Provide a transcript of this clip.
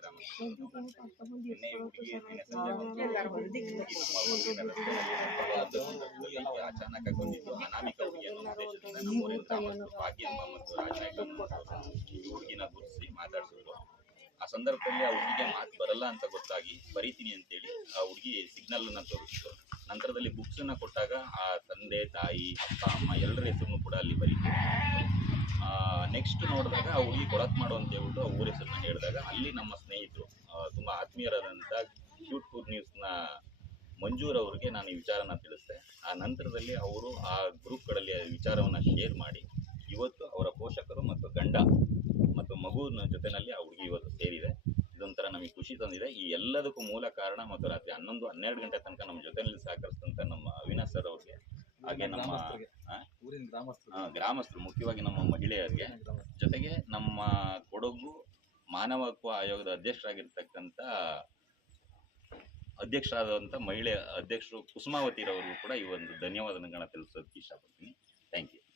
ಗ್ರಾಮಸ್ಥರು ನಿನ್ನೆ ಈ ಹುಡುಗಿ ನಿನ್ನೆ ಸಂಜೆ ಅಚಾನಕ್ ಆಗಿ ಬಂದಿದ್ದು ಅನಾಮಿಕ ಹುಡುಗಿಯನ್ನು ಉದ್ದೇಶದಿಂದ ನಮ್ಮೂರಿನ ಗ್ರಾಮಸ್ಥರು ಭಾಗ್ಯಮ್ಮ ಮತ್ತು ರಾಜನಾಯ್ಕ ಈ ಹುಡುಗಿನ ಗುರುತಿಸಿ ಮಾತಾಡಿಸಿದ್ರು. ಆ ಸಂದರ್ಭದಲ್ಲಿ ಆ ಹುಡುಗಿಗೆ ಮಾತು ಬರಲ್ಲ ಅಂತ ಗೊತ್ತಾಗಿ ಬರೀತೀನಿ ಅಂತೇಳಿ ಆ ಹುಡುಗಿ ಸಿಗ್ನಲ್ ಅನ್ನ ತೋರಿಸಿತು. ನಂತರದಲ್ಲಿ ಬುಕ್ಸ್ ಅನ್ನ ಕೊಟ್ಟಾಗ ಆ ತಂದೆ ತಾಯಿ ಅಪ್ಪ ಅಮ್ಮ ಎಲ್ಲರ ಹೆಸರನ್ನು ಕೂಡ ಅಲ್ಲಿ ಬರೀತು. ನೆಕ್ಸ್ಟ್ ನೋಡಿದಾಗ ಆ ಹುಡುಗಿ ಕೊಳಕ್ ಮಾಡು ಅಂತ ಹೇಳ್ಬಿಟ್ಟು ಆ ಊರ ಹೆಸರನ್ನ ಹೇಳಿದಾಗ ಅಲ್ಲಿ ನಮ್ಮ ಸ್ನೇಹಿತರು ತುಂಬಾ ಆತ್ಮೀಯರಾದಂಥ ಕ್ಯೂಟ್ ಫುಡ್ ನ್ಯೂಸ್ನ ಮಂಜೂರ್ ಅವ್ರಿಗೆ ನಾನು ಈ ವಿಚಾರನ ತಿಳಿಸಿದೆ. ಆ ನಂತರದಲ್ಲಿ ಅವರು ಆ ಗ್ರೂಪ್ಗಳಲ್ಲಿ ವಿಚಾರವನ್ನು ಶೇರ್ ಮಾಡಿ ಇವತ್ತು ಅವರ ಪೋಷಕರು ಮತ್ತು ಗಂಡ ಮತ್ತು ಮಗುವಿನ ಜೊತೆನಲ್ಲಿ ಆ ಹುಡುಗಿ ಇವತ್ತು ಸೇರಿದೆ. ಇದೊಂಥರ ನಮಗೆ ಖುಷಿ ತಂದಿದೆ. ಈ ಎಲ್ಲದಕ್ಕೂ ಮೂಲ ಕಾರಣ ಮತ್ತು ರಾತ್ರಿ 11-12 ಗಂಟೆ ತನಕ ನಮ್ಮ ಜೊತೆಯಲ್ಲಿ ಸಹಕರಿಸಿದಂಥ ನಮ್ಮ ಅವಿನಾಶ್ ಸರ್ ಅವ್ರಿಗೆ, ಹಾಗೆ ನಮ್ಮ ಗ್ರಾಮಸ್ಥರು, ಮುಖ್ಯವಾಗಿ ನಮ್ಮ ಮಹಿಳೆಯರಿಗೆ, ಜೊತೆಗೆ ನಮ್ಮ ಕೊಡಗು ಮಾನವ ಹಕ್ಕು ಆಯೋಗದ ಅಧ್ಯಕ್ಷರಾದಂಥ ಮಹಿಳೆ ಅಧ್ಯಕ್ಷರು ಕುಸುಮಾವತಿರವ್ರಿಗೂ ಕೂಡ ಈ ಒಂದು ಧನ್ಯವಾದಗಳನ್ನ ತಿಳಿಸೋದಕ್ಕೆ ಇಷ್ಟಪಡ್ತೀನಿ.